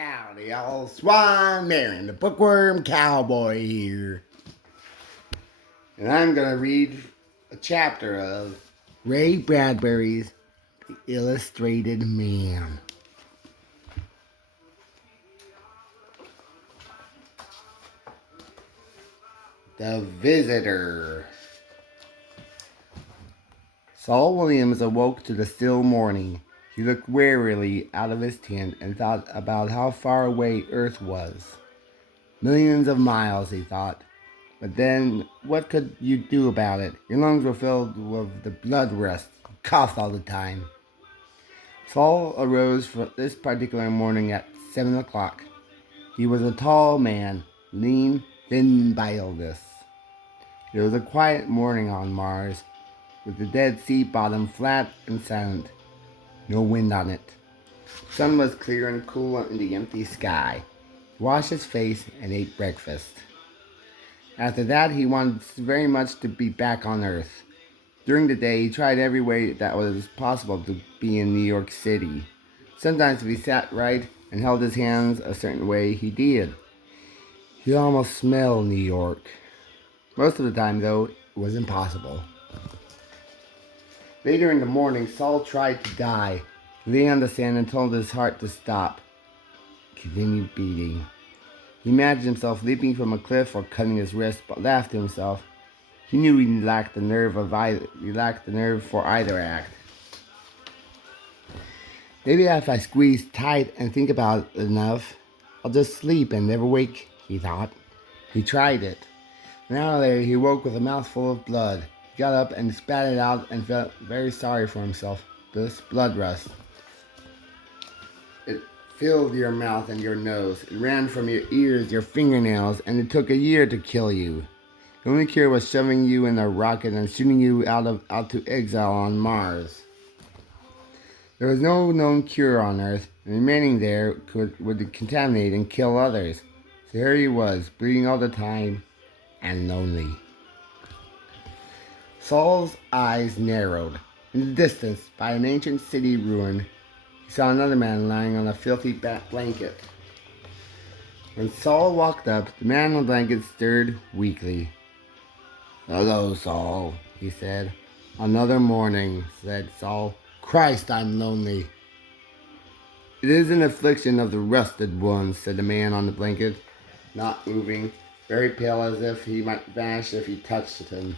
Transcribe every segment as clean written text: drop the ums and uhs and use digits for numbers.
Howdy, all. Swan, Marion, the bookworm cowboy here. And I'm going to read a chapter of Ray Bradbury's The Illustrated Man. The Visitor. Saul Williams awoke to the still morning. He looked wearily out of his tent and thought about how far away Earth was. Millions of miles, he thought. But then, what could you do about it? Your lungs were filled with the blood rust. You coughed all the time. Saul arose for this particular morning at 7 o'clock. He was a tall man, lean, thin bilious. It was a quiet morning on Mars, with the Dead Sea bottom flat and silent. No wind on it. The sun was clear and cool in the empty sky. He washed his face and ate breakfast. After that, he wanted very much to be back on Earth. During the day, he tried every way that was possible to be in New York City. Sometimes if he sat right and held his hands a certain way, he did. He almost smelled New York. Most of the time, though, it was impossible. Later in the morning, Saul tried to die. He lay on the sand and told his heart to stop. It continued beating. He imagined himself leaping from a cliff or cutting his wrist, but laughed to himself. He knew he lacked the nerve for either act. Maybe if I squeeze tight and think about it enough, I'll just sleep and never wake, he thought. He tried it. An hour later, he woke with a mouthful of blood. He got up and spat it out and felt very sorry for himself. This blood rust. It filled your mouth and your nose. It ran from your ears, your fingernails, and it took a year to kill you. The only cure was shoving you in a rocket and shooting you out to exile on Mars. There was no known cure on Earth, and remaining there would contaminate and kill others. So here he was, bleeding all the time, and lonely. Saul's eyes narrowed. In the distance, by an ancient city ruin, he saw another man lying on a filthy blanket. When Saul walked up, the man on the blanket stirred weakly. "Hello, Saul," he said. "Another morning," said Saul. "Christ, I'm lonely." "It is an affliction of the rusted ones," said the man on the blanket, not moving, very pale as if he might vanish if he touched him.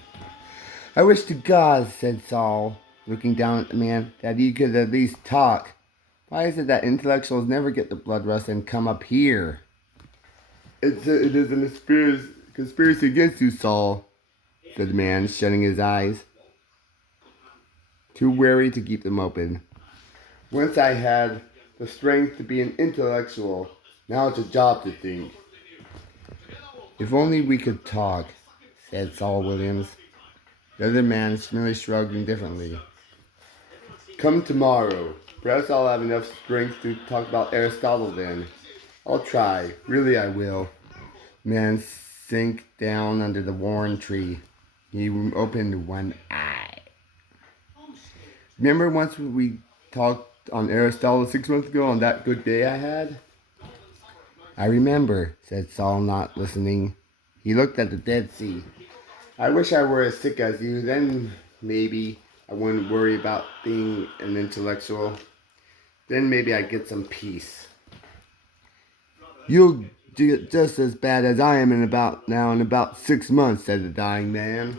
"I wish to God," said Saul, looking down at the man, "that you could at least talk. Why is it that intellectuals never get the blood rust and come up here?" It is a conspiracy against you, Saul," said the man, shutting his eyes, too weary to keep them open. "Once I had the strength to be an intellectual. Now it's a job to think." "If only we could talk," said Saul Williams. The other man merely shrugged indifferently. "Come tomorrow. Perhaps I'll have enough strength to talk about Aristotle then. I'll try. Really, I will." The man sank down under the worn tree. He opened one eye. "Remember once we talked on Aristotle 6 months ago on that good day I had?" "I remember," said Saul, not listening. He looked at the Dead Sea. "I wish I were as sick as you. Then maybe I wouldn't worry about being an intellectual. Then maybe I'd get some peace." "You'll get just as bad as I am in about 6 months," said the dying man.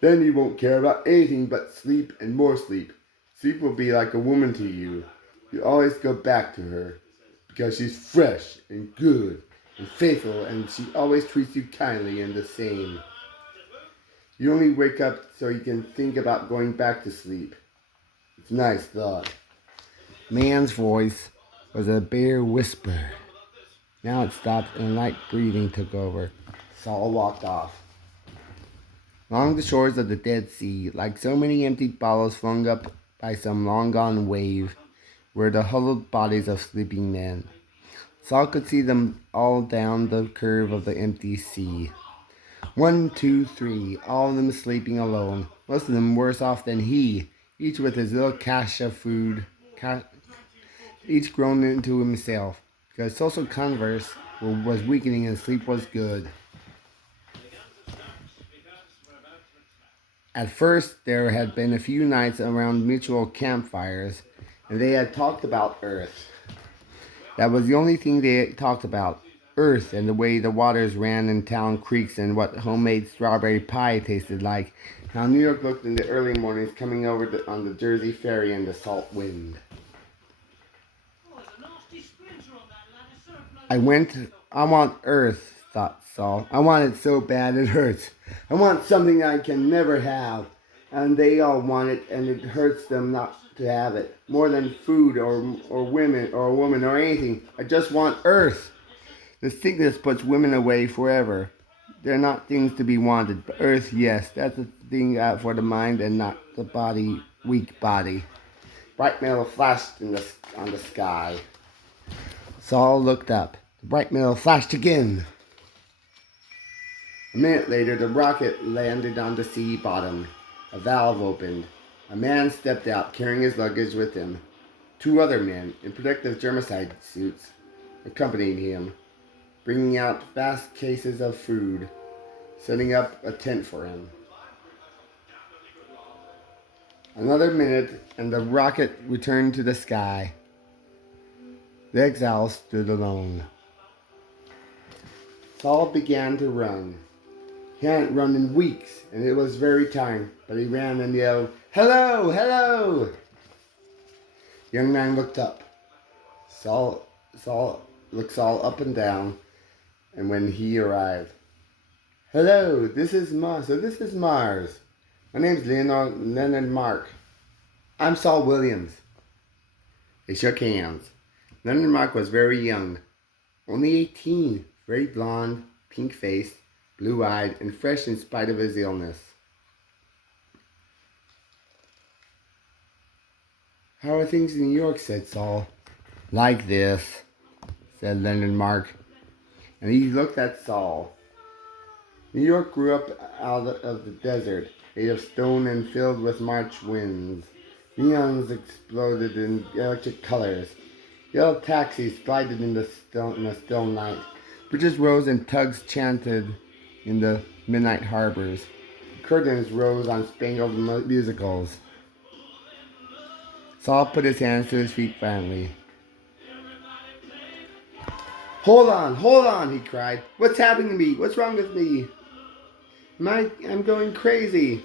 "Then you won't care about anything but sleep and more sleep. Sleep will be like a woman to you. You always go back to her, because she's fresh and good and faithful, and she always treats you kindly and the same. You only wake up so you can think about going back to sleep. It's a nice thought." Man's voice was a bare whisper. Now it stopped and light breathing took over. Saul walked off. Along the shores of the Dead Sea, like so many empty bottles flung up by some long-gone wave, were the huddled bodies of sleeping men. Saul could see them all down the curve of the empty sea. 1, 2, 3, all of them sleeping alone, most of them worse off than he, each with his little cache of food, each grown into himself, because social converse was weakening and sleep was good. At first, there had been a few nights around mutual campfires, and they had talked about Earth. That was the only thing they talked about. Earth and the way the waters ran in town creeks and what homemade strawberry pie tasted like. How New York looked in the early mornings coming over on the Jersey ferry in the salt wind. I want Earth, thought Saul. I want it so bad it hurts. I want something I can never have. And they all want it, and it hurts them not to have it. More than food or women or a woman or anything. I just want Earth. The sickness puts women away forever. They're not things to be wanted. But Earth, yes, that's a thing for the mind and not the body, weak body. Bright metal flashed on the sky. Saul looked up. The bright metal flashed again. A minute later, the rocket landed on the sea bottom. A valve opened. A man stepped out, carrying his luggage with him. Two other men, in protective germicide suits, accompanied him, bringing out vast cases of food, setting up a tent for him. Another minute, and the rocket returned to the sky. The exile stood alone. Saul began to run. He hadn't run in weeks, and it was very tiring, but he ran and yelled, "Hello! Hello!" The young man looked up. Saul looked Saul up and down, and when he arrived, "Hello, this is Mars. My name's Leonard Mark. I'm Saul Williams." They shook hands. Leonard Mark was very young, only 18, very blond, pink-faced, blue-eyed, and fresh in spite of his illness. "How are things in New York?" said Saul. "Like this," said Leonard Mark, and he looked at Saul. New York grew up out of the desert, made of stone and filled with March winds. Neons exploded in electric colors. Yellow taxis glided in the still night. Bridges rose and tugs chanted in the midnight harbors. Curtains rose on spangled musicals. Saul put his hands to his feet violently. Hold on, he cried. "What's happening to me? What's wrong with me? I'm going crazy."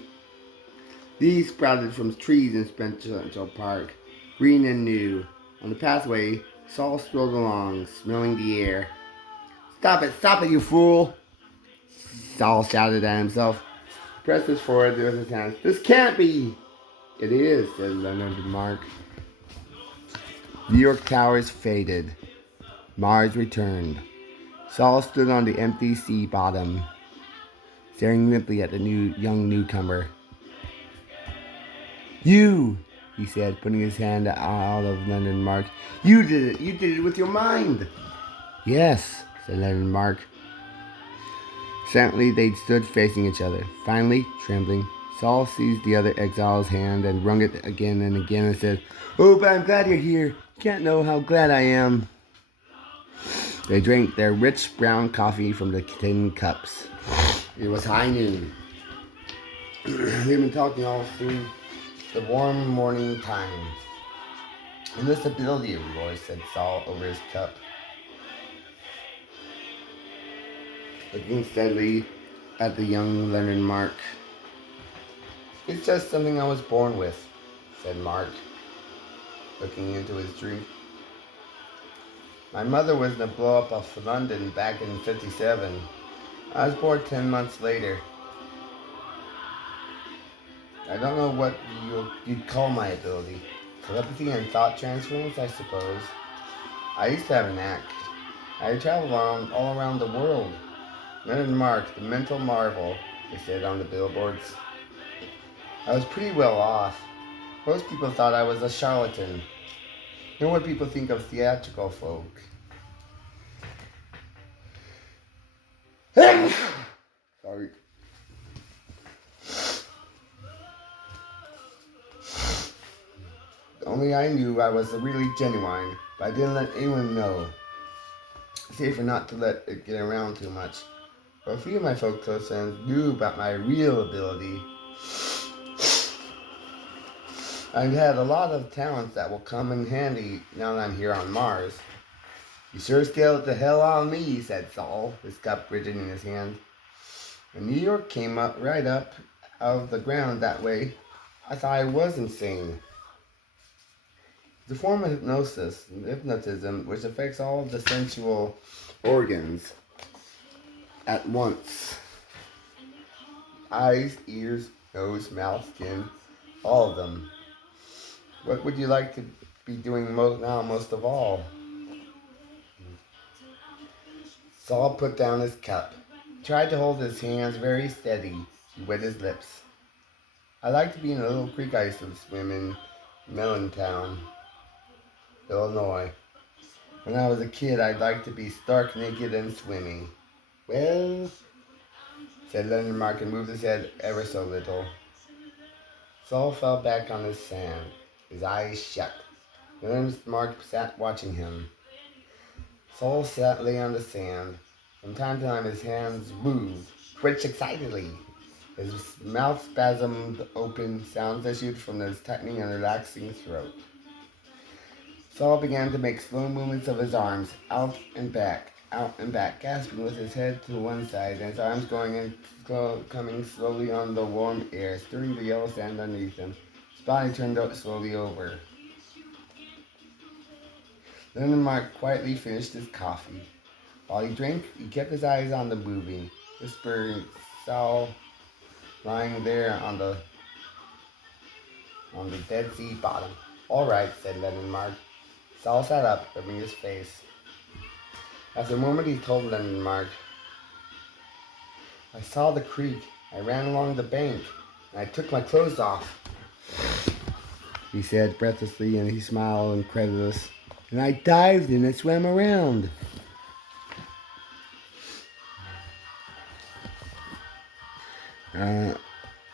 These sprouted from trees in Central Park, green and new. On the pathway, Saul strolled along, smelling the air. Stop it, you fool!" Saul shouted at himself, pressed his forehead with his hands. "This can't be!" "It is," said Leonard Mark. New York towers faded. Mars returned. Saul stood on the empty sea bottom, staring limply at the young newcomer. "You," he said, putting his hand out of Leonard Mark. "You did it. You did it with your mind." "Yes," said Leonard Mark. Silently, they stood facing each other. Finally, trembling, Saul seized the other exile's hand and wrung it again and again and said, "Oh, but I'm glad you're here. You can't know how glad I am." They drank their rich brown coffee from the tin cups. It was high noon. They'd been talking all through the warm morning time. "Invisibility of yours," said Saul over his cup, looking steadily at the young Leonard Mark. "It's just something I was born with," said Mark, looking into his drink. "My mother was in the blow-up of London back in '57. I was born 10 months later. I don't know what you'd call my ability. Telepathy and thought transference, I suppose. I used to have a knack. I traveled all around the world. Leonard Mark, the mental marvel," they said on the billboards. I was pretty well off. Most people thought I was a charlatan. You know what people think of theatrical folk. Sorry. Only I knew I was really genuine, but I didn't let anyone know. safer not to let it get around too much. But a few of my folks close friends knew about my real ability. I've had a lot of talents that will come in handy now that I'm here on Mars. You sure scared the hell out of me, said Saul, his cup rigid in his hand. When New York came up right up out of the ground that way, I thought I was insane. It's a form of hypnotism, which affects all of the sensual organs at once. Eyes, ears, nose, mouth, skin, all of them. What would you like to be doing most of all? Saul put down his cup. He tried to hold his hands very steady. He wet his lips. I like to be in a little creek I used to swim in Melontown, Illinois. When I was a kid, I'd like to be stark naked and swimming. Well, said Leonard Mark and moved his head ever so little. Saul fell back on his sand, his eyes shut. Leonard Mark sat watching him. Saul lay on the sand. From time to time his hands moved, twitched excitedly. His mouth spasmed open, sounds issued from his tightening and relaxing throat. Saul began to make slow movements of his arms, out and back, gasping with his head to one side and his arms coming slowly on the warm air, stirring the yellow sand underneath him. His body turned slowly over. Leonard Mark quietly finished his coffee. While he drank, he kept his eyes on the movie, whispering, Saul, lying there on the Dead Sea bottom. All right, said Leonard Mark. Saul sat up, rubbing his face. After a moment, he told Leonard Mark, I saw the creek. I ran along the bank, and I took my clothes off. He said breathlessly, and he smiled incredulous. And I dived in and swam around.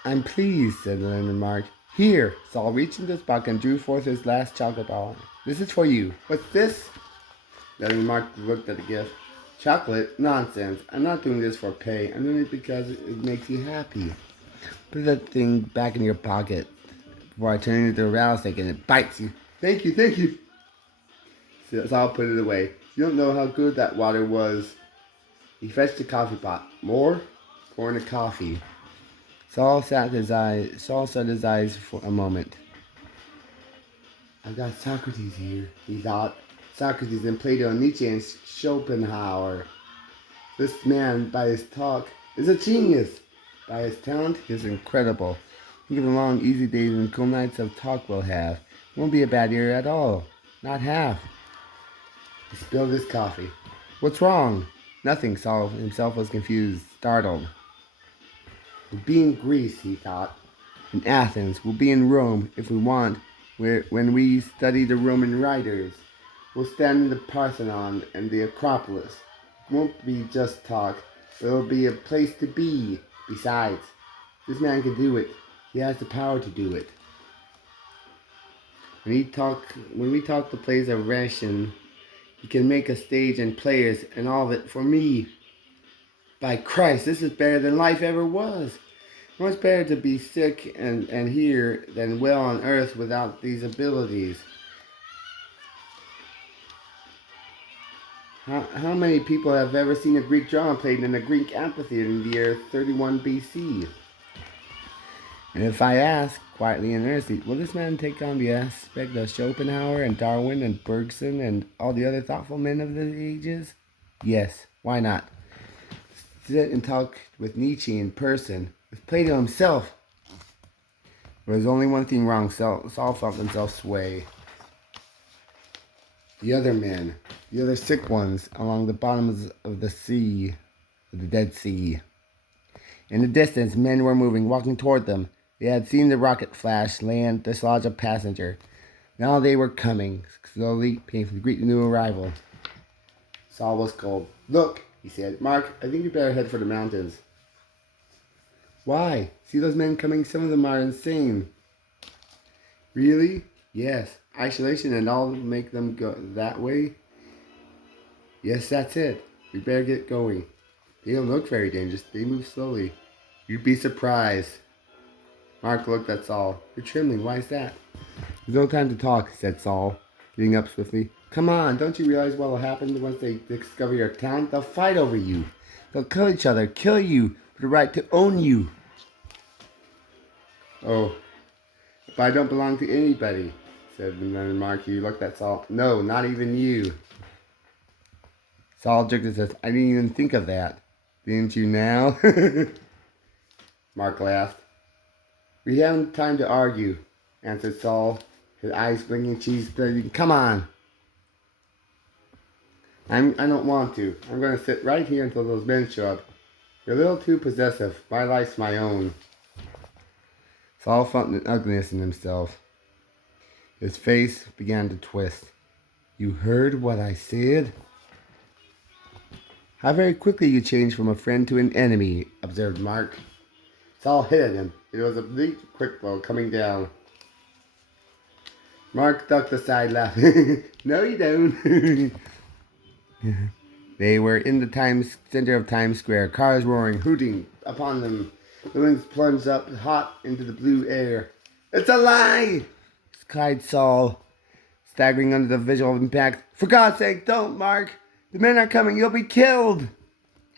I'm pleased, said Leonard Mark. Here, Saul reached into his pocket and drew forth his last chocolate bar. This is for you. What's this? Leonard Mark looked at the gift. Chocolate? Nonsense. I'm not doing this for pay. I'm doing it because it makes you happy. Put that thing back in your pocket before I turn it into a rattlesnake and it bites you. Thank you. So Saul put it away. You don't know how good that water was. He fetched the coffee pot. More? Pour in the coffee. Saul shut his eyes for a moment. I've got Socrates here, he thought. Socrates and Plato and Nietzsche and Schopenhauer. This man, by his talk, is a genius. By his talent, he's incredible. Think of the long, easy days and cool nights of talk we'll have. It won't be a bad year at all. Not half. He spilled his coffee. What's wrong? Nothing. Saul himself was confused, startled. We'll be in Greece, he thought. In Athens. We'll be in Rome, if we want, when we study the Roman writers. We'll stand in the Parthenon and the Acropolis. It won't be just talk. It'll be a place to be. Besides, this man can do it. He has the power to do it. When we talk the plays of Russian, he can make a stage and players and all of it for me. By Christ, this is better than life ever was. Much better to be sick and here than well on earth without these abilities. How many people have ever seen a Greek drama played in a Greek amphitheater in the year 31 BC? And if I ask, quietly and earnestly, will this man take on the aspect of Schopenhauer and Darwin and Bergson and all the other thoughtful men of the ages? Yes, why not? Sit and talk with Nietzsche in person, with Plato himself. There was only one thing wrong. Saul felt himself sway. The other men, the other sick ones, along the bottoms of the sea, of the Dead Sea. In the distance, men were moving, walking toward them. They had seen the rocket flash, land, dislodge a passenger. Now they were coming, slowly, painfully, to greet the new arrival. Saul was cold. Look, he said. Mark, I think you better head for the mountains. Why? See those men coming? Some of them are insane. Really? Yes. Isolation and all make them go that way? Yes, that's it. We better get going. They don't look very dangerous. They move slowly. You'd be surprised. Mark looked at Saul. You're trembling. Why is that? There's no time to talk, said Saul, getting up swiftly. Come on, don't you realize what will happen once they discover your talent? They'll fight over you. They'll kill each other, kill you for the right to own you. Oh, but I don't belong to anybody, said Mark. He looked at Saul. No, not even you. Saul jerked his head. I didn't even think of that. Didn't you now? Mark laughed. We haven't time to argue, answered Saul, his eyes blinking, cheese blazing. Come on. I don't want to. I'm going to sit right here until those men show up. You're a little too possessive. My life's my own. Saul felt an ugliness in himself. His face began to twist. You heard what I said? How very quickly you changed from a friend to an enemy, observed Mark. Saul hit at him. It was a bleak, quick blow coming down. Mark ducked aside, laughing. No, you don't. They were in the center of Times Square, cars roaring, hooting upon them. The winds plunged up hot into the blue air. It's a lie! Cried Saul, staggering under the visual impact. For God's sake, don't, Mark! The men are coming, you'll be killed!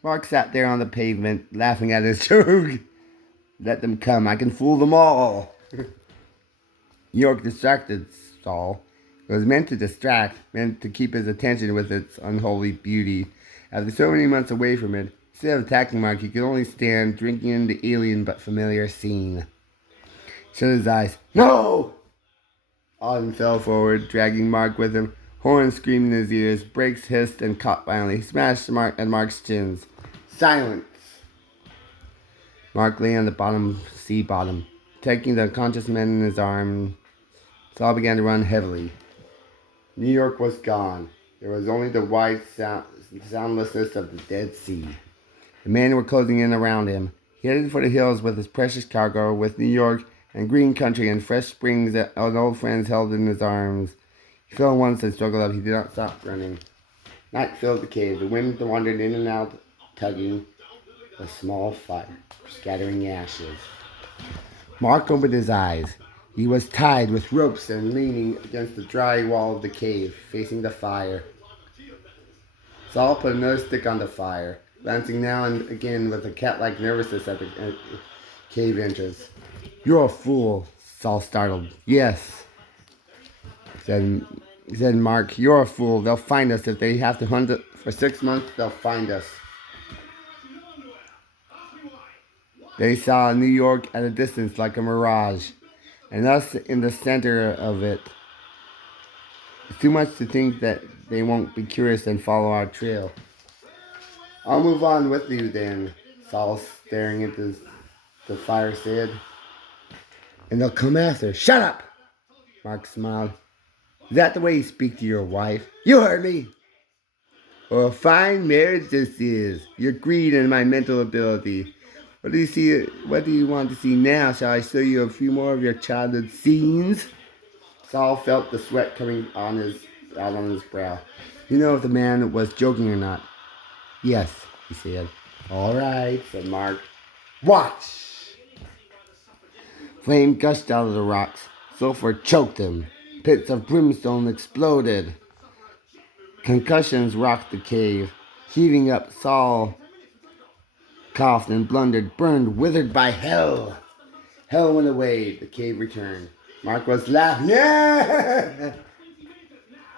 Mark sat there on the pavement, laughing at his joke. Let them come, I can fool them all. New York distracted Saul. It was meant to distract, meant to keep his attention with its unholy beauty. After so many months away from it, instead of attacking Mark, he could only stand drinking in the alien but familiar scene. He shut his eyes. No! Auden fell forward, dragging Mark with him. Horns screamed in his ears, brakes hissed and caught violently. He smashed Mark at Mark's chins. Silence! Mark lay on the sea bottom, taking the unconscious man in his arms. Saul began to run heavily. New York was gone. There was only the wide soundlessness of the Dead Sea. The men were closing in around him. He headed for the hills with his precious cargo, with New York and green country and fresh springs that old friends held in his arms. He fell once and struggled up. He did not stop running. Night filled the cave. The wind wandered in and out, tugging a small fire, scattering ashes. Mark opened his eyes. He was tied with ropes and leaning against the dry wall of the cave, facing the fire. Saul put another stick on the fire, glancing now and again with a cat-like nervousness at the cave entrance. You're a fool, Saul startled. Yes, said Mark. You're a fool. They'll find us. If they have to hunt it for 6 months, they'll find us. They saw New York at a distance like a mirage, and us in the center of it. It's too much to think that they won't be curious and follow our trail. I'll move on with you then, Saul, staring into the fire, said. And they'll come after. Shut up! Mark smiled. Is that the way you speak to your wife? You heard me! Well, a fine marriage this is. Your greed and my mental ability. What do you want to see now? Shall I show you a few more of your childhood scenes? Saul felt the sweat coming out on his brow. You know if the man was joking or not. Yes, he said. All right, said Mark. Watch! Flame gushed out of the rocks. Sulfur choked him. Pits of brimstone exploded. Concussions rocked the cave. Heaving up, Saul coughed and blundered, burned, withered by hell. Hell went away. The cave returned. Mark was laughing. Yeah!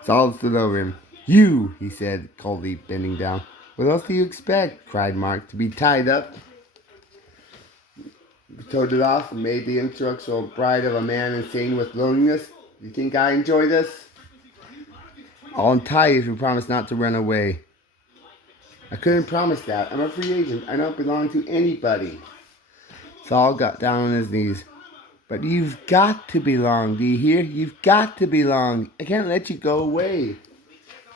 Saul stood over him. You, he said, coldly bending down. What else do you expect? Cried Mark. To be tied up? Toted off and made the intellectual bride of a man insane with loneliness? You think I enjoy this? I'll untie you if you promise not to run away. I couldn't promise that. I'm a free agent. I don't belong to anybody. Saul got down on his knees. But you've got to belong, do you hear? You've got to belong. I can't let you go away.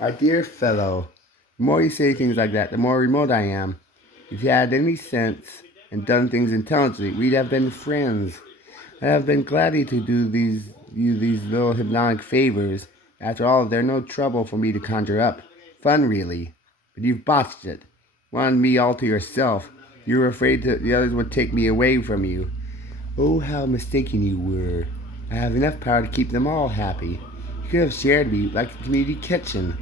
My dear fellow, the more you say things like that, the more remote I am. If you had any sense and done things intelligently, we'd have been friends. I'd have been glad to do these little hypnotic favors. After all, they're no trouble for me to conjure up. Fun, really. but you've botched it. Wanted me all to yourself. You were afraid that the others would take me away from you. Oh, how mistaken you were. I have enough power to keep them all happy. You could have shared me like a community kitchen.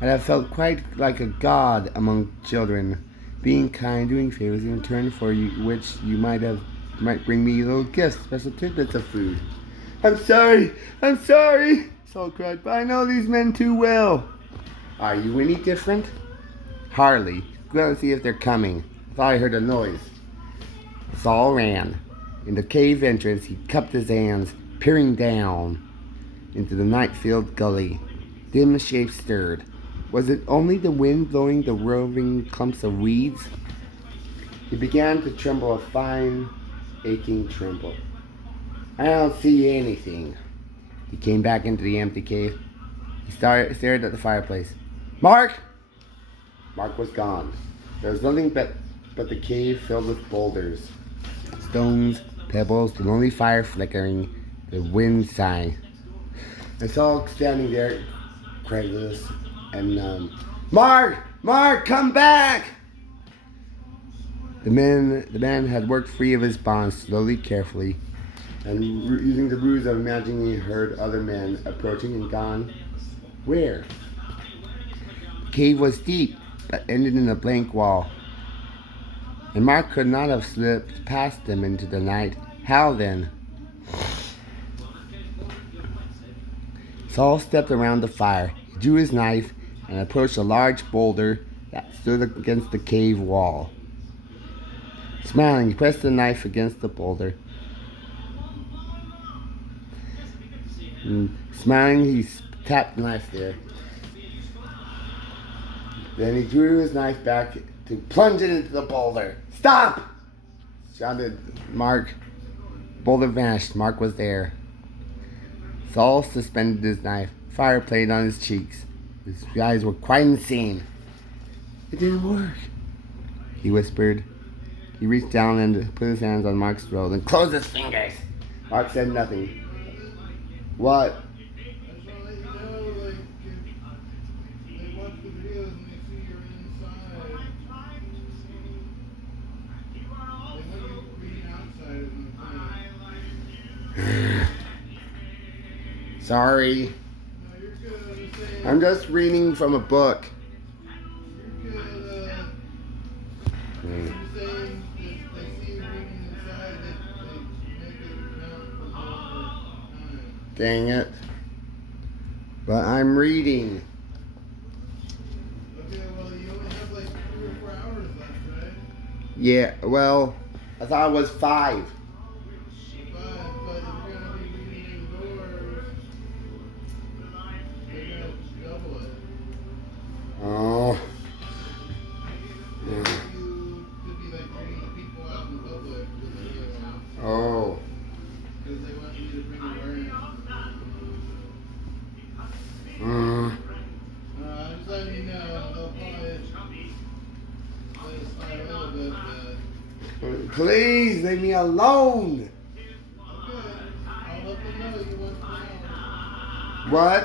I'd have felt quite like a god among children, being kind, doing favors in return for which you might bring me little gifts, special tidbits of food. I'm sorry, Saul cried, but I know these men too well. Are you any different? Hardly. Go out and see if they're coming. I thought I heard a noise. Saul ran. In the cave entrance, he cupped his hands, peering down into the night-filled gully. Dim shapes stirred. Was it only the wind blowing the roving clumps of weeds? He began to tremble, a fine, aching tremble. I don't see anything. He came back into the empty cave. He stared at the fireplace. Mark! Mark was gone. There was nothing but the cave filled with boulders, stones, pebbles, the lonely fire flickering, the wind sighing. I saw standing there, credulous and numb. Mark, come back! The man had worked free of his bonds slowly, carefully, and using the ruse of imagining he heard other men approaching and gone. Where? The cave was deep, but ended in a blank wall, and Mark could not have slipped past them into the night. How then? Saul stepped around the fire. He drew his knife and approached a large boulder that stood against the cave wall. Smiling, he pressed the knife against the boulder. Smiling, he tapped the knife there. Then he drew his knife back to plunge it into the boulder. Stop! Shouted Mark. The boulder vanished. Mark was there. Saul suspended his knife. Fire played on his cheeks. His eyes were quite insane. It didn't work, he whispered. He reached down and put his hands on Mark's throat and closed his fingers. Mark said nothing. What? Sorry. I'm just reading from a book. Dang it. But I'm reading. Okay, well, you only have like 3 or 4 hours left, right? Yeah, well, I thought it was 5. But if you're gonna be reading indoors, you're gonna double it. Oh. You could be like reading people out in public with the other one. Oh. Because they want you to bring awareness. Mm. I'm just letting you know, they'll probably let it slide a little bit, but Please leave me alone. okay. I'll let them know you want 3 hours. What?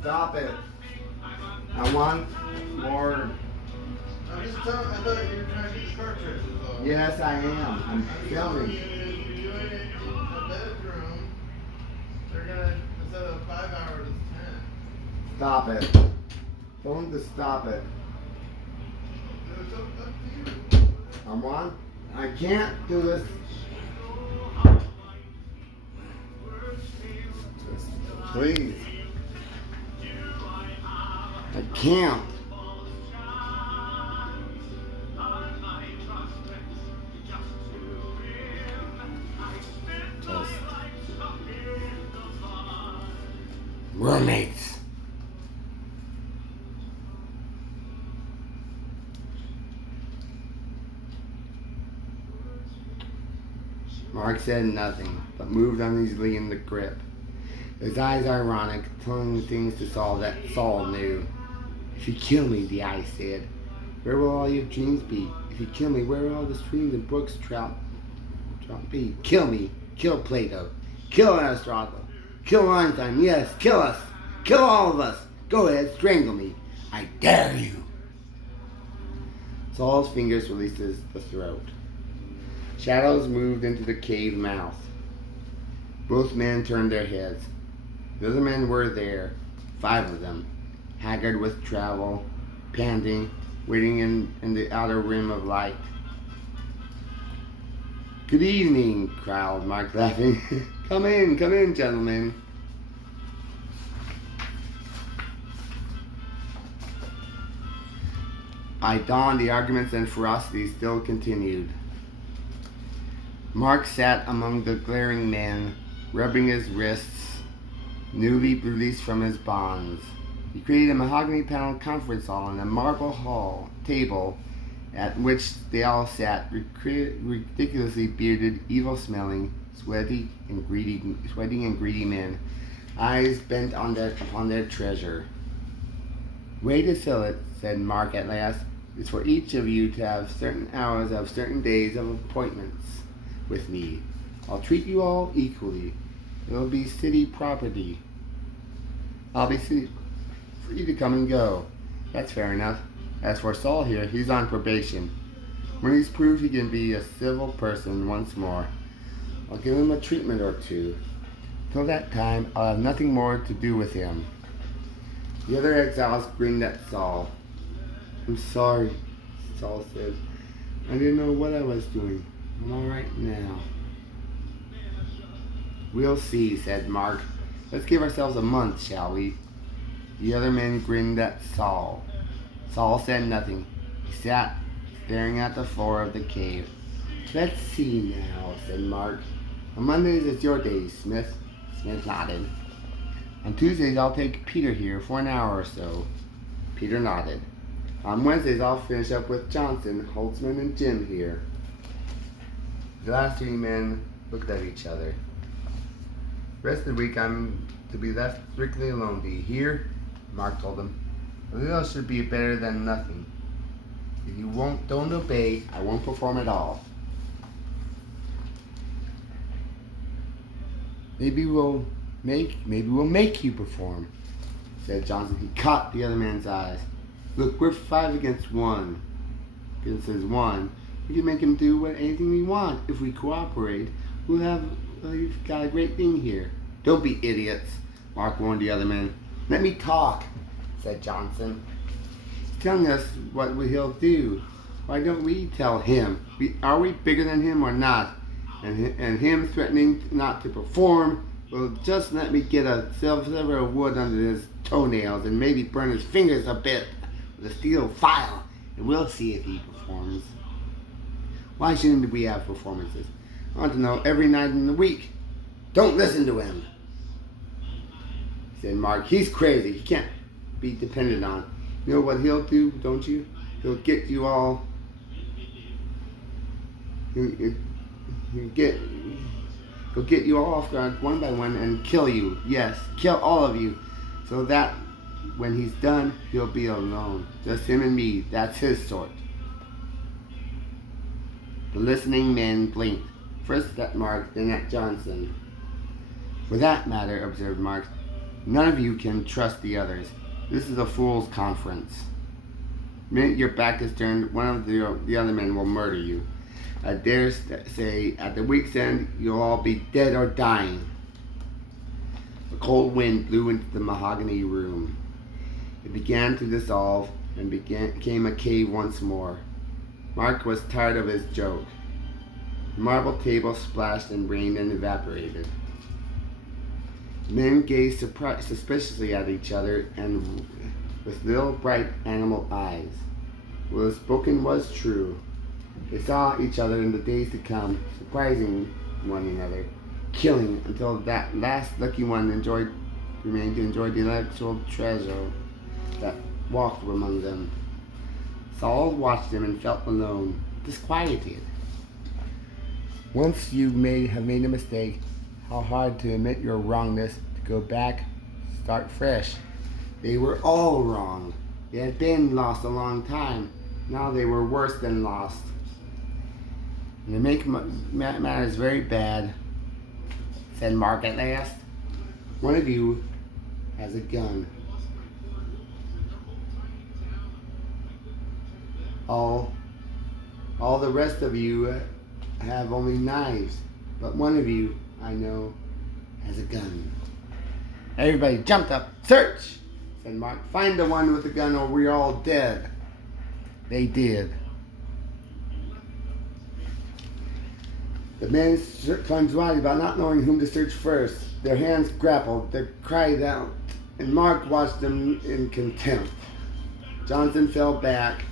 Stop it. I want more. I'm just telling, I thought you were trying to get the cartridge is all. Yes, I am. I'm filming. If you're doing it in a bedroom, they're gonna, instead of 5 hours, it's 10. Stop it. Tell them to stop it. It's up to you. I want. I can't do this. Please. I can't. Just roommates. Mark said nothing, but moved uneasily in the grip. His eyes ironic, telling things to Saul that Saul knew. If you kill me, the eye said, where will all your dreams be? If you kill me, where will all the streams and brooks trout be? Kill me. Kill Plato. Kill Aristotle. Kill Einstein. Yes, kill us. Kill all of us. Go ahead, strangle me. I dare you. Saul's fingers releases the throat. Shadows moved into the cave mouth. Both men turned their heads. The other men were there, 5 of them, haggard with travel, panting, waiting in the outer rim of light. Good evening, growled Mark, laughing. Come in, gentlemen. By dawn, the arguments and ferocity still continued. Mark sat among the glaring men, rubbing his wrists, newly released from his bonds. He created a mahogany-paneled conference hall and a marble hall table at which they all sat, ridiculously bearded, evil-smelling, sweating and greedy men, eyes bent upon their treasure. Way to sell it, said Mark at last, is for each of you to have certain hours of certain days of appointments with me. I'll treat you all equally. It'll be city property. I'll be free to come and go. That's fair enough. As for Saul here, he's on probation. When he's proved he can be a civil person once more, I'll give him a treatment or two. Till that time, I'll have nothing more to do with him. The other exiles grinned at Saul. I'm sorry, Saul said. I didn't know what I was doing. I'm all right now. We'll see, said Mark. Let's give ourselves a month, shall we? The other men grinned at Saul. Saul said nothing. He sat staring at the floor of the cave. Let's see now, said Mark. On Mondays it's your day, Smith. Smith nodded. On Tuesdays I'll take Peter here for an hour or so. Peter nodded. On Wednesdays I'll finish up with Johnson, Holtzman, and Jim here. The last 3 men looked at each other. The rest of the week I'm to be left strictly alone. Do you hear? Mark told him. A little should be better than nothing. If you don't obey, I won't perform at all. Maybe we'll make you perform, said Johnson. He caught the other man's eyes. Look, we're 5 against 1. Against his 1. We can make him do anything we want. If we cooperate, we've got a great thing here. Don't be idiots, Mark warned the other men. Let me talk, said Johnson. He's telling us what he'll do. Why don't we tell him? Are we bigger than him or not? And him threatening not to perform, well, just let me get a silver of wood under his toenails and maybe burn his fingers a bit with a steel file, and we'll see if he performs. Why shouldn't we have performances? I want to know every night in the week. Don't listen to him, said Mark. He's crazy. He can't be depended on. You know what he'll do, don't you? He'll get you all. He'll get you all off guard one by one and kill you. Yes, kill all of you. So that when he's done, he'll be alone. Just him and me. That's his sort. The listening men blinked. First at Mark, then at Johnson. For that matter, observed Mark, none of you can trust the others. This is a fool's conference. The minute your back is turned, one of the other men will murder you. I dare say, at the week's end, you'll all be dead or dying. A cold wind blew into the mahogany room. It began to dissolve and became a cave once more. Mark was tired of his joke. The marble table splashed and rained and evaporated. The men gazed suspiciously at each other and with little bright animal eyes. What was spoken was true. They saw each other in the days to come, surprising one another, killing until that last lucky one remained to enjoy the intellectual treasure that walked among them. Saul watched them and felt alone, disquieted. Once you have made a mistake, how hard to admit your wrongness, to go back, start fresh. They were all wrong. They had been lost a long time. Now they were worse than lost. And to make matters very bad, said Mark at last, one of you has a gun. All the rest of you have only knives, but one of you, I know, has a gun. Everybody jumped up. Search, said Mark. Find the one with the gun or we're all dead. They did. The men plunged wildly about not knowing whom to search first. Their hands grappled, they cried out, and Mark watched them in contempt. Johnson fell back,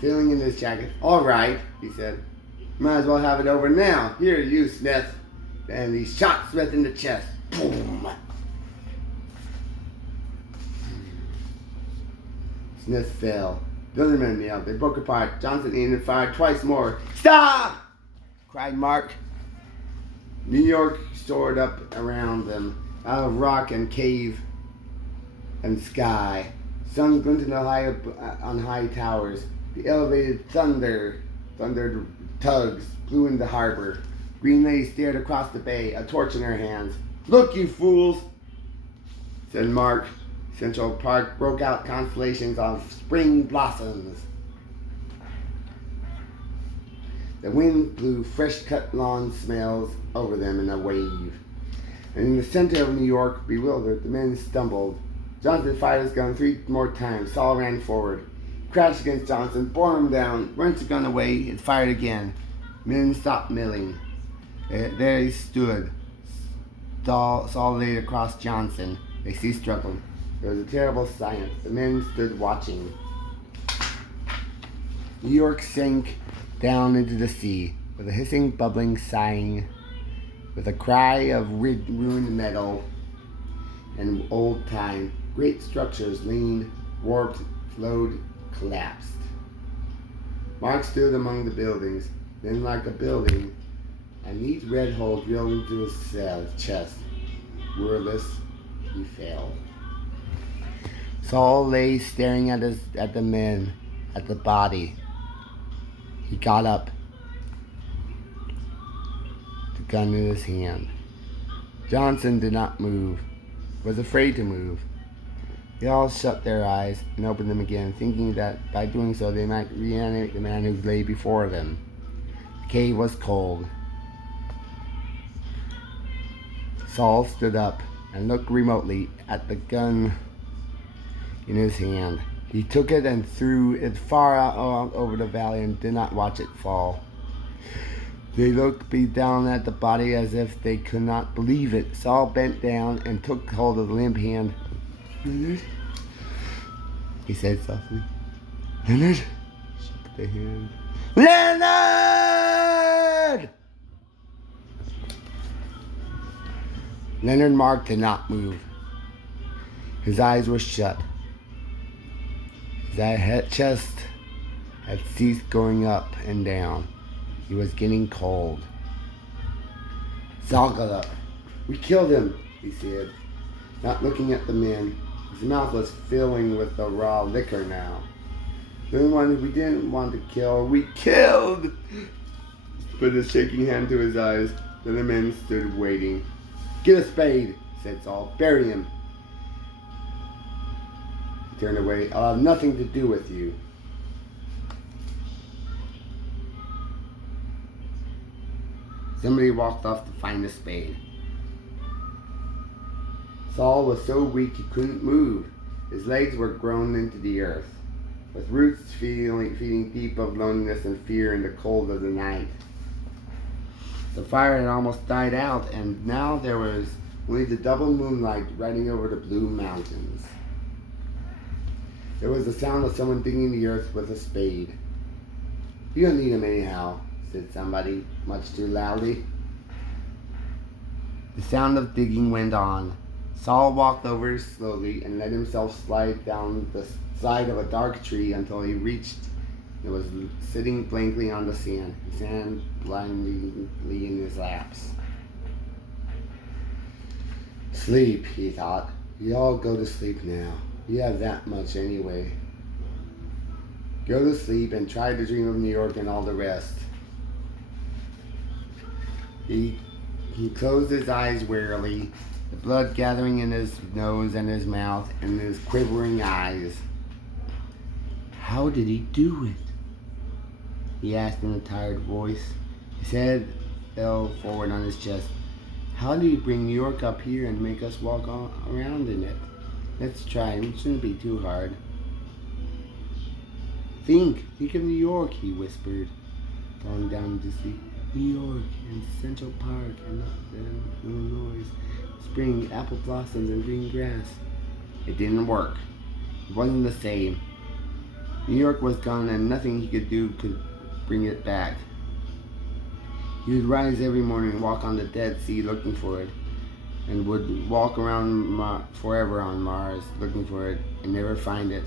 feeling in his jacket. All right, he said. Might as well have it over now. Here, you, Smith. And he shot Smith in the chest. Boom! Smith fell. The other men yelled. They broke apart. Johnson aimed and fired twice more. Stop! Cried Mark. New York soared up around them, out of rock and cave and sky. Sun glinted on high towers. The elevated thundered tugs flew into the harbor. Green Lady stared across the bay, a torch in her hands. Look, you fools, said Mark. Central Park broke out constellations of spring blossoms. The wind blew fresh-cut lawn smells over them in a wave. And in the center of New York, bewildered, the men stumbled. Johnson fired his gun 3 more times. Saul ran forward, crashed against Johnson, bore him down, wrenched the gun away, and fired again. Men stopped milling. There he stood. Saul laid across Johnson. They ceased struggling. There was a terrible silence. The men stood watching. New York sank down into the sea, with a hissing, bubbling, sighing, with a cry of ruined metal and old time. Great structures leaned, warped, flowed, collapsed. Mark stood among the buildings. Then, like a building, a neat red hole drilled into his chest. Wordless, he fell. Saul lay staring at the men, at the body. He got up, the gun in his hand. Johnson did not move, was afraid to move. They all shut their eyes and opened them again, thinking that by doing so they might reanimate the man who lay before them. The cave was cold. Saul stood up and looked remotely at the gun in his hand. He took it and threw it far out over the valley and did not watch it fall. They looked down at the body as if they could not believe it. Saul bent down and took hold of the limp hand. Leonard, he said softly. Leonard, shook the hand. Leonard! Leonard Mark did not move. His eyes were shut. His chest had ceased going up and down. He was getting cold. Saul got up. We killed him, he said, not looking at the men. His mouth was filling with the raw liquor now. The one we didn't want to kill, we killed! Put a shaking hand to his eyes. The other men stood waiting. Get a spade, said Saul. Bury him. He turned away. I'll have nothing to do with you. Somebody walked off to find a spade. Saul was so weak he couldn't move. His legs were grown into the earth, with roots feeding deep of loneliness and fear in the cold of the night. The fire had almost died out, and now there was only the double moonlight riding over the blue mountains. There was the sound of someone digging the earth with a spade. You don't need him anyhow, said somebody, much too loudly. The sound of digging went on. Saul walked over slowly and let himself slide down the side of a dark tree until he reached and was sitting blankly on the sand, his hand blindly in his laps. Sleep, he thought. You all go to sleep now. You have that much anyway. Go to sleep and try to dream of New York and all the rest. He closed his eyes wearily, the blood gathering in his nose and his mouth and his quivering eyes. How did he do it? he asked in a tired voice. His head fell forward on his chest. How do you bring New York up here and make us walk around in it? Let's try. It shouldn't be too hard. Think of New York, he whispered, falling down to sleep. New York and Central Park and then Illinois. Spring, apple blossoms and green grass. It didn't work. It wasn't the same. New York was gone and nothing he could do could bring it back. He would rise every morning and walk on the Dead Sea looking for it, and would walk around forever on Mars looking for it and never find it.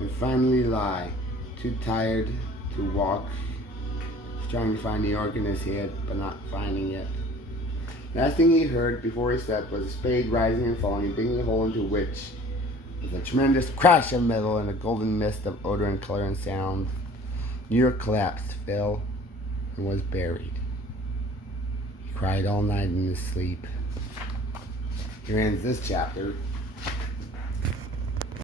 And finally lie, too tired to walk, trying to find New York in his head, but not finding it. Last thing he heard before he slept was a spade rising and falling and digging a hole into which was a tremendous crash of metal and a golden mist of odor and color and sound. New York collapsed, fell, and was buried. He cried all night in his sleep. Here ends this chapter.